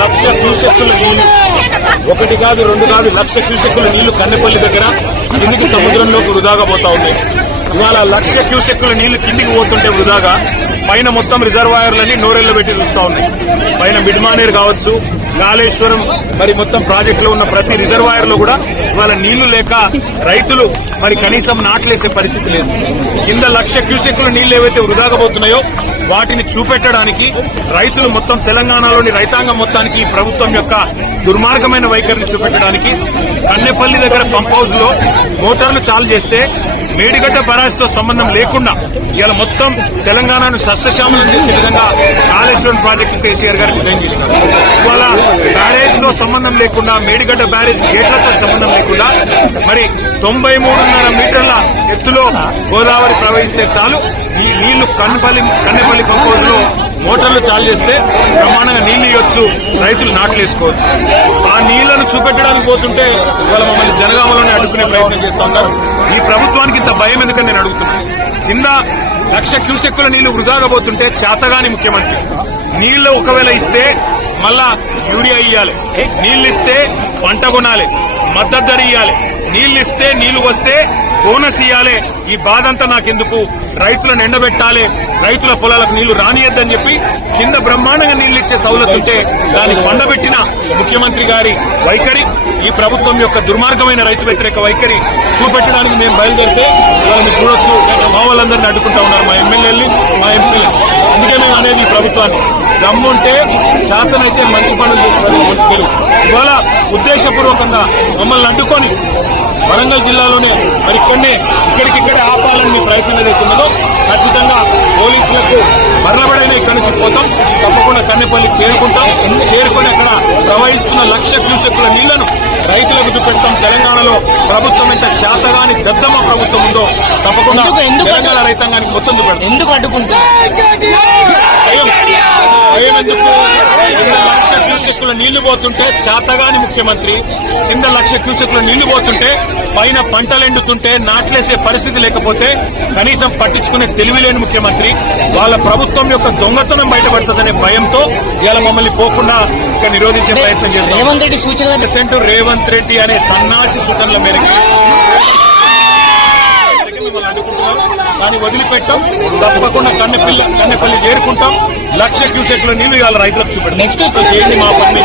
లక్ష క్యూసెక్కుల నీళ్లు, ఒకటి కాదు రెండు కాదు, లక్ష క్యూసెక్కుల నీళ్లు కన్నెపల్లి దగ్గర కిందికి సముద్రంలోకి వృధాగా పోతా ఉన్నాయి. ఇవాళ లక్ష క్యూసెక్కుల నీళ్లు కిందికి పోతుంటే వృధాగా పైన మొత్తం రిజర్వాయర్లన్నీ నోరెళ్లు పెట్టి చూస్తా ఉన్నాయి. పైన మిడ్మానేర్ కావచ్చు, కాళేశ్వరం, మరి మొత్తం ప్రాజెక్టులో ఉన్న ప్రతి రిజర్వాయర్ లో కూడా ఇవాళ నీళ్లు లేక రైతులు మరి కనీసం నాట్లేసే పరిస్థితి లేదు. కింద లక్ష క్యూసెక్కుల నీళ్లు ఏవైతే వృధాగా పోతున్నాయో వాటిని చూపెట్టడానికి రైతులు మొత్తం తెలంగాణలోని రైతాంగం మొత్తానికి ఈ ప్రభుత్వం యొక్క దుర్మార్గమైన వైఖరిని చూపెట్టడానికి కన్నెపల్లి దగ్గర పంప్ హౌస్ లో మోటార్లు చాలు చేస్తే మేడిగడ్డ బరాజ్ తో సంబంధం లేకుండా ఇలా మొత్తం తెలంగాణను సస్యశ్యామలం చేసే విధంగా కాళేశ్వరం ప్రాజెక్టు కేసీఆర్ గారు డిజైన్ చేసినారు. ఇవాళ బ్యారేజ్ తో సంబంధం లేకుండా, మేడిగడ్డ బ్యారేజ్ గేట్లతో సంబంధం లేకుండా మరి 93.5 మీటర్ల ఎత్తులో గోదావరి ప్రవహిస్తే చాలు ఈ నీళ్లు కన్నెపల్లి పంప్ హౌస్ లో మోటార్లు చాలు చేస్తే బ్రహ్మాండంగా నీళ్లు ఇవ్వచ్చు, రైతులు నాట్లేసుకోవచ్చు. ఆ నీళ్లను చూపెట్టడానికి పోతుంటే ఇవాళ మమ్మల్ని జనగామలోనే అడ్డుకునే ప్రయత్నం చేస్తా ఉన్నారు. ఈ ప్రభుత్వానికి ఇంత భయం ఎందుకని నేను అడుగుతున్నాను. కింద లక్ష క్యూసెక్కుల నీళ్లు వృధాగా పోతుంటే చేతగాని ముఖ్యమంత్రి నీళ్లు ఒకవేళ ఇస్తే మళ్ళా యూరియా ఇయ్యాలి, నీళ్లు ఇస్తే పంట కొనాలి, మద్దతు ధర ఇయ్యాలి, నీళ్లు ఇస్తే నీళ్లు వస్తే బోనస్ ఇయ్యాలి. ఈ బాధ అంతా నాకెందుకు, రైతులను ఎండబెట్టాలి, రైతుల పొలాలకు నీళ్లు రానియద్దని చెప్పి కింద బ్రహ్మాండంగా నీళ్లు ఇచ్చే సౌలత్ ఉంటే దాన్ని పండబెట్టిన ముఖ్యమంత్రి గారి వైఖరి, ఈ ప్రభుత్వం యొక్క దుర్మార్గమైన రైతు వ్యతిరేక వైఖరి చూపెట్టడానికి మేము బయలుదేరితే వాళ్ళని చూడొచ్చు, మా వాళ్ళందరినీ అడ్డుకుంటా ఉన్నారు, మా ఎమ్మెల్యేలు, మా ఎంపీలు. అందుకే మేము అనేది ఈ ప్రభుత్వాన్ని దమ్ముంటే శాతనైతే మంచి పనులు చేసుకోవడానికి మంచి. ఇవాళ ఉద్దేశపూర్వకంగా మమ్మల్ని అడ్డుకొని వరంగల్ జిల్లాలోనే మరి ఇక్కడికిక్కడే ఆపాలని మీ ప్రయత్నం ఏదైతున్నదో ఖచ్చితంగా పోలీసులకు మరలబడైనా ఇక్కడి నుంచి పోతాం. తప్పకుండా కన్నెపల్లి చేరుకొని అక్కడ ప్రవహిస్తున్న లక్ష క్యూసెక్కుల నీళ్లను రైతులకు చూపెడతాం. తెలంగాణలో ప్రభుత్వం ఎంత చేతగాని దద్దమ్మ ప్రభుత్వం ఉందో తప్పకుండా తెలంగాణ రైతాంగానికి మొత్తం చూపెడతాం. ఎందుకు అడ్డుకుంటాం? ఎందుకు? కింద లక్ష క్యూసెక్కుల నీళ్లు పోతుంటే చేతగాని ముఖ్యమంత్రి, కింద లక్ష క్యూసెక్కుల నీళ్లు పోతుంటే పైన పంటలు ఎండుతుంటే నాట్లేసే పరిస్థితి లేకపోతే కనీసం పట్టించుకునే తెలివిలేని ముఖ్యమంత్రి, వాళ్ళ ప్రభుత్వం యొక్క దొంగతనం బయటపడుతుందనే భయంతో ఇలా మమ్మల్ని పోకుండా ఇంకా నిరోధించే ప్రయత్నం చేస్తాం. రేవంత్ రెడ్డి సూచనలు రేవంత్ రెడ్డి అనే సన్నాసి సూచనల మేరకు దాన్ని వదిలిపెట్టాం. తప్పకుండా కన్నెపల్లి చేరుకుంటాం. లక్ష క్యూసెక్కుల నీళ్లు ఇవాళ రైతులకు చూపెట్టాం. నెక్స్ట్ మా పని